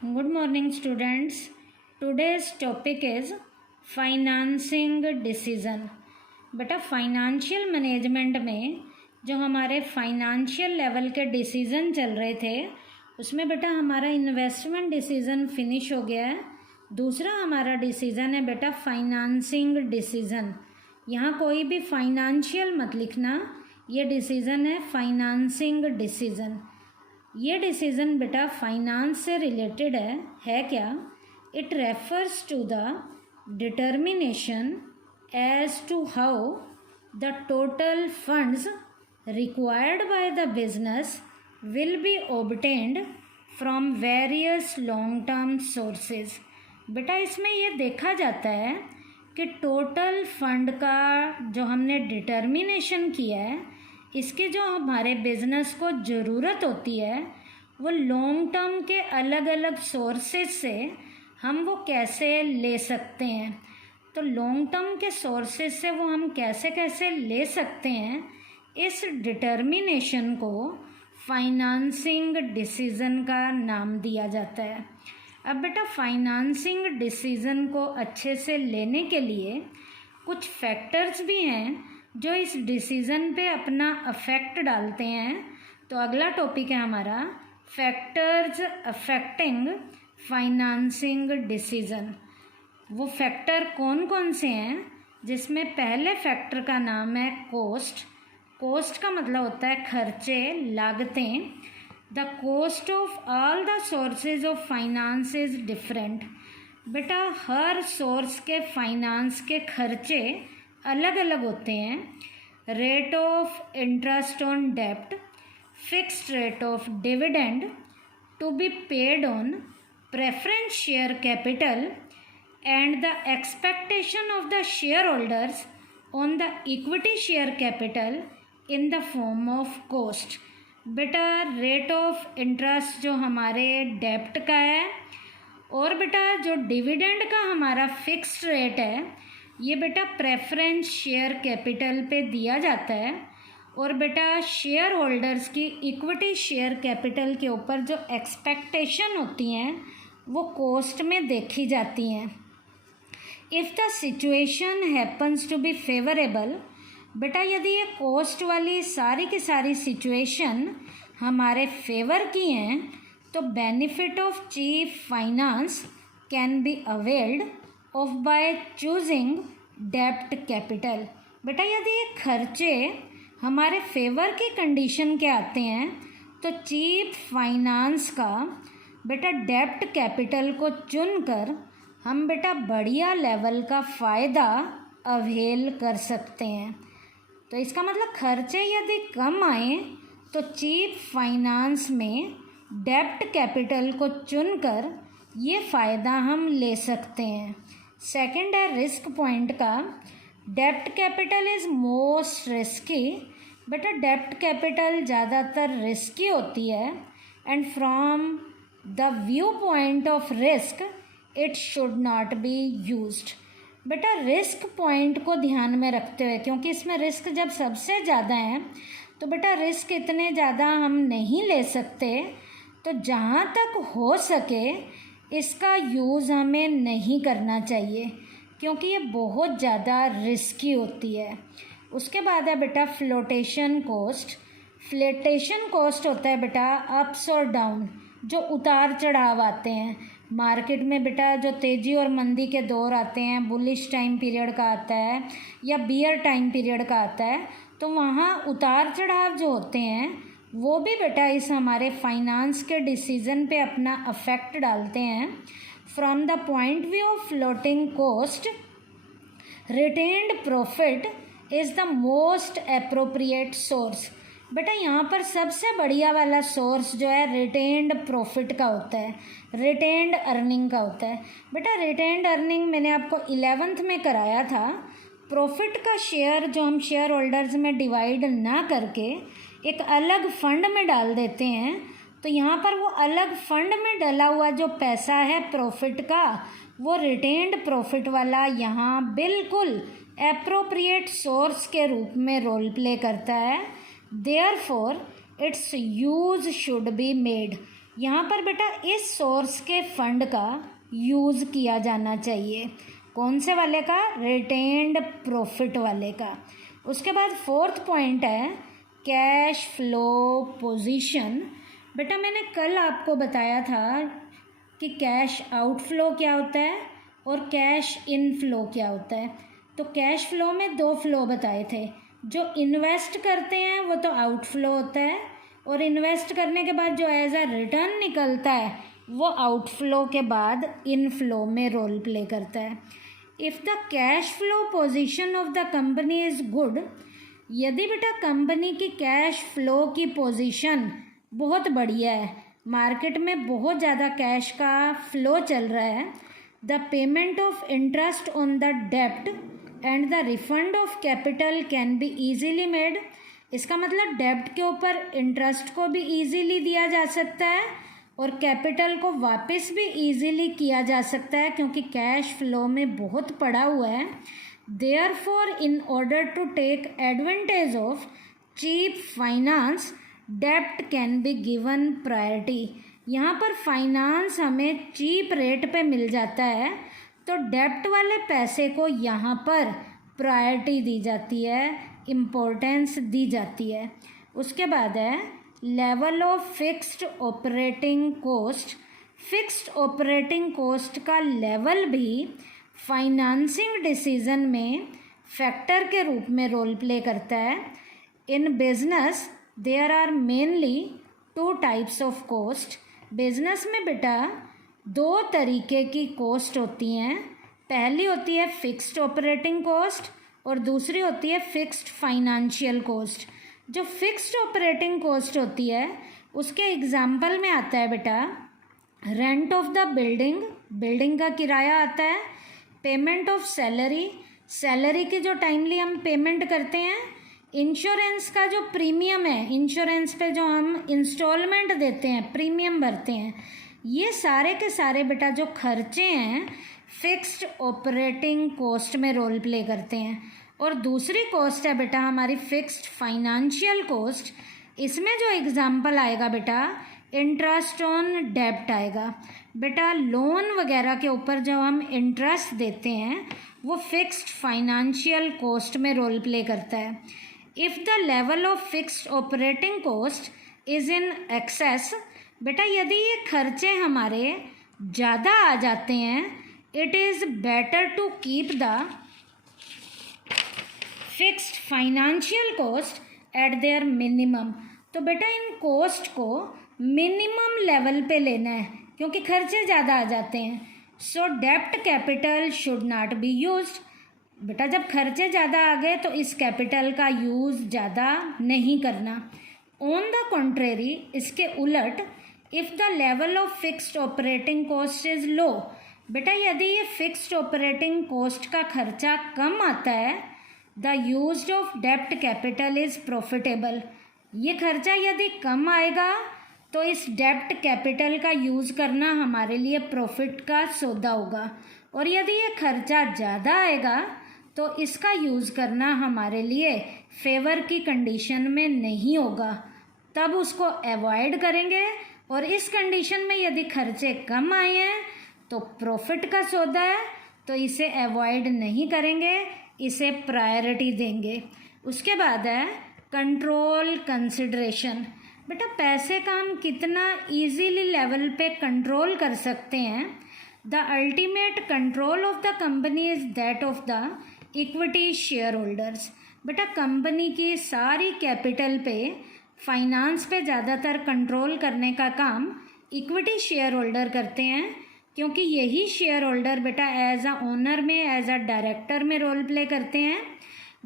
Good morning, students. Today's topic is financing decision. बेटा financial management में जो हमारे फाइनेंशियल लेवल के डिसीज़न चल रहे थे उसमें बेटा हमारा इन्वेस्टमेंट डिसीज़न फिनिश हो गया है। दूसरा हमारा डिसीज़न है बेटा फाइनेंसिंग डिसीज़न। यहाँ कोई भी फाइनेंशियल मत लिखना, ये डिसीज़न है फाइनेंसिंग डिसीज़न। ये डिसीज़न बेटा फाइनेंस से रिलेटेड है क्या? It refers to the determination as to how the total funds required by the business will be obtained from various long term sources. बेटा इसमें ये देखा जाता है कि टोटल फंड का जो हमने डिटर्मिनेशन किया है, इसके जो हमारे बिजनेस को ज़रूरत होती है वो लॉन्ग टर्म के अलग अलग सोर्सेज से हम वो कैसे ले सकते हैं। तो लॉन्ग टर्म के सोर्सेज से वो हम कैसे कैसे ले सकते हैं, इस डिटर्मिनेशन को फाइनेंसिंग डिसीज़न का नाम दिया जाता है। अब बेटा फाइनेंसिंग डिसीज़न को अच्छे से लेने के लिए कुछ फैक्टर्स भी हैं जो इस डिसीज़न पे अपना अफेक्ट डालते हैं। तो अगला टॉपिक है हमारा फैक्टर्स अफेक्टिंग फाइनेंसिंग डिसीज़न। वो फैक्टर कौन कौन से हैं, जिसमें पहले फैक्टर का नाम है कोस्ट। कोस्ट का मतलब होता है खर्चे, लागतें। The cost of all the sources of finance is different. बेटा हर सोर्स के फाइनेंस के खर्चे अलग अलग होते हैं। रेट ऑफ इंटरेस्ट ऑन डेप्ट, fixed rate of dividend to be paid on preference share capital and the expectation of the share holders on the equity share capital in the form of cost. बेटा rate of interest जो हमारे डेप्ट का है और बेटा जो dividend का हमारा फिक्स्ड रेट है, ये बेटा प्रेफरेंस शेयर कैपिटल पे दिया जाता है। और बेटा शेयर होल्डर्स की इक्विटी शेयर कैपिटल के ऊपर जो एक्सपेक्टेशन होती हैं वो कोस्ट में देखी जाती हैं। If the situation happens to be favourable, बेटा यदि ये कोस्ट वाली सारी की सारी सिचुएशन हमारे फेवर की हैं तो benefit of cheap finance can be availed of by choosing डेप्ट कैपिटल। बेटा यदि ये खर्चे हमारे फेवर की कंडीशन के आते हैं तो चीप फाइनेंस का बेटा डेप्ट कैपिटल को चुनकर हम बेटा बढ़िया लेवल का फ़ायदा अवेल कर सकते हैं। तो इसका मतलब खर्चे यदि कम आए तो चीप फाइनेंस में डेप्ट कैपिटल को चुनकर ये फ़ायदा हम ले सकते हैं। सेकंड है रिस्क पॉइंट का, डेप्ट कैपिटल इज़ मोस्ट रिस्की। बेटा डेप्ट कैपिटल ज़्यादातर रिस्की होती है and from the view point of risk it should not be used. बेटा रिस्क पॉइंट को ध्यान में रखते हुए, क्योंकि इसमें रिस्क जब सबसे ज़्यादा है तो बेटा रिस्क इतने ज़्यादा हम नहीं ले सकते, तो जहाँ तक हो सके इसका यूज़ हमें नहीं करना चाहिए क्योंकि ये बहुत ज़्यादा रिस्की होती है। उसके बाद है बेटा फ्लोटेशन कॉस्ट। फ्लोटेशन कॉस्ट होता है बेटा अप्स और डाउन, जो उतार चढ़ाव आते हैं मार्केट में। बेटा जो तेज़ी और मंदी के दौर आते हैं, बुलिश टाइम पीरियड का आता है या बियर टाइम पीरियड का आता है, तो वहाँ उतार चढ़ाव जो होते हैं वो भी बेटा इस हमारे फाइनेंस के डिसीज़न पे अपना अफेक्ट डालते हैं। From the point view of floating cost, retained profit is the most appropriate source. बेटा यहाँ पर सबसे बढ़िया वाला सोर्स जो है रिटेन्ड प्रॉफिट का होता है, रिटेन्ड अर्निंग का होता है। बेटा रिटेन्ड अर्निंग मैंने आपको 11th में कराया था। प्रॉफिट का शेयर जो हम शेयर होल्डर्स में डिवाइड ना करके एक अलग फंड में डाल देते हैं, तो यहाँ पर वो अलग फंड में डला हुआ जो पैसा है प्रॉफिट का, वो रिटेन्ड प्रॉफिट वाला यहाँ बिल्कुल एप्रोप्रिएट सोर्स के रूप में रोल प्ले करता है। Therefore it's use should be made. यहाँ पर बेटा इस सोर्स के फंड का यूज़ किया जाना चाहिए। कौन से वाले का? रिटेन्ड प्रॉफिट वाले का। उसके बाद फोर्थ पॉइंट है कैश फ्लो पोजीशन। बेटा मैंने कल आपको बताया था कि कैश आउटफ्लो क्या होता है और कैश इनफ्लो क्या होता है। तो कैश फ्लो में दो फ्लो बताए थे। जो इन्वेस्ट करते हैं वो तो आउटफ्लो होता है, और इन्वेस्ट करने के बाद जो एज अ रिटर्न निकलता है वो आउटफ्लो के बाद इनफ्लो में रोल प्ले करता है। If the cash flow position of the company is good, यदि बेटा कंपनी की कैश फ्लो की पोजीशन बहुत बढ़िया है, मार्केट में बहुत ज़्यादा कैश का फ्लो चल रहा है, the payment of interest on the डेब्ट and the refund of capital can be easily made. इसका मतलब डेब्ट के ऊपर इंटरेस्ट को भी ईजीली दिया जा सकता है और कैपिटल को वापस भी ईजीली किया जा सकता है, क्योंकि कैश फ्लो में बहुत पड़ा हुआ है। Therefore in order to take advantage of cheap finance, डेब्ट कैन बी गिवन प्रायोरिटी। यहाँ पर फाइनेंस हमें चीप रेट पे मिल जाता है, तो डेब्ट वाले पैसे को यहाँ पर प्रायोरिटी दी जाती है, इम्पोर्टेंस दी जाती है। उसके बाद है level of fixed operating cost. Fixed operating cost का लेवल भी फाइनेंसिंग डिसीजन में फैक्टर के रूप में रोल प्ले करता है। In business there are mainly two types of cost. Business में बेटा दो तरीके की कोस्ट होती हैं। पहली होती है फिक्स्ड ऑपरेटिंग कोस्ट और दूसरी होती है फिक्स्ड फाइनेंशियल कोस्ट। जो फिक्स्ड ऑपरेटिंग कोस्ट होती है उसके एग्जाम्पल में आता है बेटा rent of the building, building का किराया आता है, पेमेंट ऑफ सैलरी, सैलरी की जो टाइमली हम पेमेंट करते हैं, इंश्योरेंस का जो प्रीमियम है, इंश्योरेंस पे जो हम इंस्टॉलमेंट देते हैं, प्रीमियम भरते हैं, ये सारे के सारे बेटा जो खर्चे हैं फिक्स्ड ऑपरेटिंग कोस्ट में रोल प्ले करते हैं। और दूसरी कोस्ट है बेटा हमारी फिक्स्ड फाइनेंशियल कोस्ट। इसमें जो एग्जाम्पल आएगा बेटा इंटरेस्ट ऑन डेब्ट आएगा। बेटा लोन वगैरह के ऊपर जो हम इंटरेस्ट देते हैं वो फिक्स्ड फाइनेंशियल कोस्ट में रोल प्ले करता है। If the level of fixed operating cost is in excess, बेटा यदि ये खर्चे हमारे ज़्यादा आ जाते हैं, it is better to keep the fixed financial cost at their minimum. तो बेटा इन कोस्ट को मिनिमम लेवल पे लेना है क्योंकि खर्चे ज़्यादा आ जाते हैं। सो डेब्ट capital should not be used. बेटा जब खर्चे ज़्यादा आ गए तो इस कैपिटल का यूज़ ज़्यादा नहीं करना। ऑन द कॉन्ट्रेरी, इसके उलट, if the level of fixed operating cost is low, बेटा यदि ये फिक्स्ड ऑपरेटिंग कोस्ट का खर्चा कम आता है, द यूज ऑफ डेब्ट कैपिटल इज़ प्रॉफिटेबल। ये खर्चा यदि कम आएगा तो इस डेब्ट कैपिटल का यूज़ करना हमारे लिए प्रॉफिट का सौदा होगा, और यदि ये खर्चा ज़्यादा आएगा तो इसका यूज़ करना हमारे लिए फेवर की कंडीशन में नहीं होगा, तब उसको अवॉइड करेंगे। और इस कंडीशन में यदि खर्चे कम आए हैं तो प्रॉफिट का सौदा है तो इसे अवॉइड नहीं करेंगे, इसे प्रायोरिटी देंगे। उसके बाद है कंट्रोल कंसिडरेशन। बेटा पैसे का हम कितना इजीली लेवल पे कंट्रोल कर सकते हैं। The ultimate control of the company is that of the equity share holders. बेटा कंपनी की सारी कैपिटल पे, फाइनेंस पे ज़्यादातर कंट्रोल करने का काम इक्विटी शेयर होल्डर करते हैं, क्योंकि यही शेयर होल्डर बेटा एज अ ओनर में, एज अ डायरेक्टर में रोल प्ले करते हैं।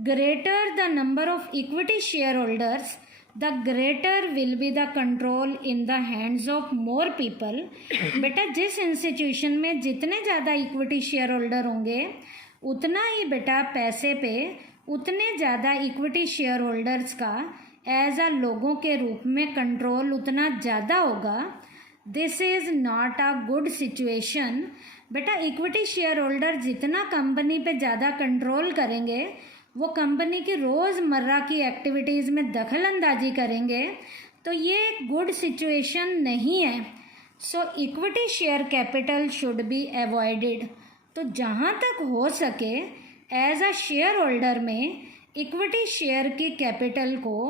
Greater the number of equity share holders, the greater will be the control in the hands of more people. बेटा जिस इंस्टीट्यूशन में जितने ज़्यादा इक्विटी शेयर होल्डर होंगे उतना ही बेटा पैसे पे उतने ज़्यादा इक्विटी शेयर होल्डर्स का एज अ लोगों के रूप में कंट्रोल उतना ज़्यादा होगा। This is not a good situation. बेटा इक्विटी शेयर होल्डर जितना कंपनी पे ज़्यादा कंट्रोल करेंगे वो कंपनी की रोज़मर्रा की एक्टिविटीज़ में दखल अंदाजी करेंगे, तो ये एक गुड सिचुएशन नहीं है। So equity share capital should be avoided. तो जहाँ तक हो सके एज अ शेयर होल्डर में इक्विटी शेयर की कैपिटल को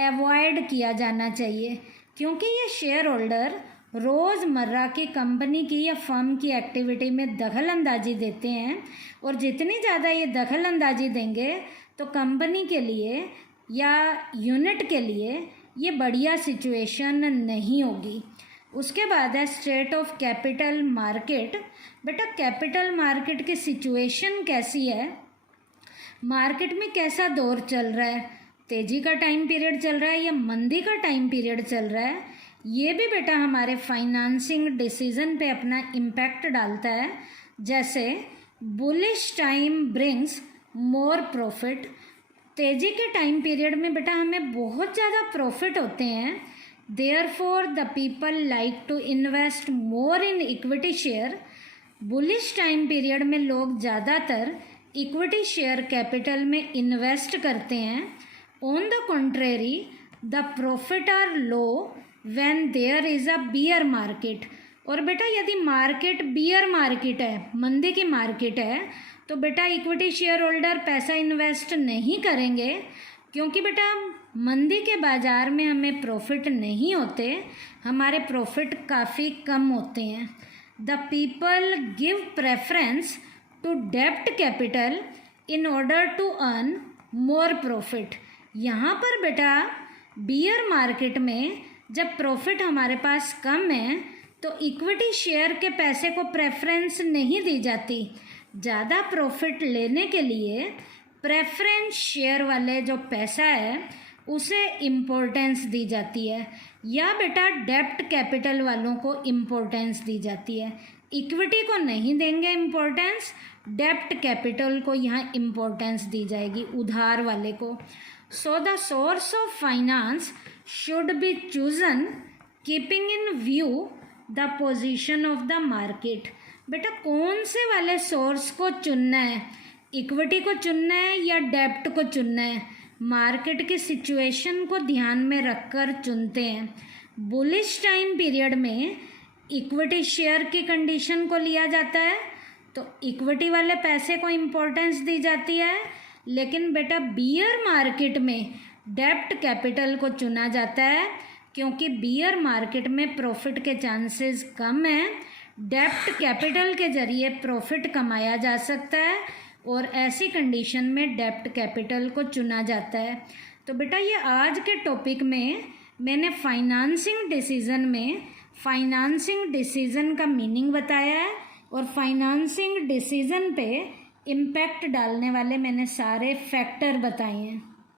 अवॉइड किया जाना चाहिए, क्योंकि ये शेयर होल्डर रोज़मर्रा की कंपनी की या फर्म की एक्टिविटी में दखल अंदाजी देते हैं, और जितनी ज़्यादा ये दखल अंदाजी देंगे तो कंपनी के लिए या यूनिट के लिए ये बढ़िया सिचुएशन नहीं होगी। उसके बाद है स्टेट ऑफ कैपिटल मार्केट। बेटा कैपिटल मार्केट की सिचुएशन कैसी है, मार्केट में कैसा दौर चल रहा है, तेज़ी का टाइम पीरियड चल रहा है या मंदी का टाइम पीरियड चल रहा है, ये भी बेटा हमारे फाइनेंसिंग डिसीजन पे अपना इम्पैक्ट डालता है। जैसे bullish time brings more profit, तेज़ी के टाइम पीरियड में बेटा हमें बहुत ज़्यादा प्रॉफिट होते हैं, therefore the people like to invest more in equity share. Bullish time period में लोग ज़्यादातर इक्विटी शेयर कैपिटल में इन्वेस्ट करते हैं। On the contrary the profit are low when there is a bear market. और बेटा यदि मार्केट बियर मार्केट है, मंदी की मार्केट है, तो बेटा इक्विटी शेयर होल्डर पैसा इन्वेस्ट नहीं करेंगे, क्योंकि बेटा मंदी के बाज़ार में हमें प्रॉफिट नहीं होते, हमारे प्रॉफिट काफ़ी कम होते हैं। The people give preference to डेब्ट capital in order to earn more profit. यहाँ पर बेटा बियर मार्केट में जब प्रॉफिट हमारे पास कम है तो इक्विटी शेयर के पैसे को प्रेफरेंस नहीं दी जाती। ज़्यादा प्रॉफिट लेने के लिए प्रेफरेंस शेयर वाले जो पैसा है उसे इम्पोर्टेंस दी जाती है, या बेटा डेब्ट कैपिटल वालों को इम्पोर्टेंस दी जाती है। इक्विटी को नहीं देंगे इम्पोर्टेंस, डेब्ट कैपिटल को यहाँ इम्पोर्टेंस दी जाएगी, उधार वाले को। So the source of finance should be chosen keeping in view the position of the market. बेटा कौन से वाले सोर्स को चुनना है, इक्विटी को चुनना है या डेब्ट को चुनना है, मार्केट की सिचुएशन को ध्यान में रखकर चुनते हैं। बुलिश टाइम पीरियड में इक्विटी शेयर की कंडीशन को लिया जाता है, तो इक्विटी वाले पैसे को इम्पोर्टेंस दी जाती है, लेकिन बेटा बियर मार्केट में डेब्ट कैपिटल को चुना जाता है, क्योंकि बियर मार्केट में प्रॉफिट के चांसेस कम हैं, डेब्ट कैपिटल के ज़रिए प्रॉफिट कमाया जा सकता है, और ऐसी कंडीशन में डेब्ट कैपिटल को चुना जाता है। तो बेटा ये आज के टॉपिक में मैंने फाइनेंसिंग डिसीज़न का मीनिंग बताया है, और फाइनेंसिंग डिसीज़न पे इम्पैक्ट डालने वाले मैंने सारे फैक्टर बताए हैं।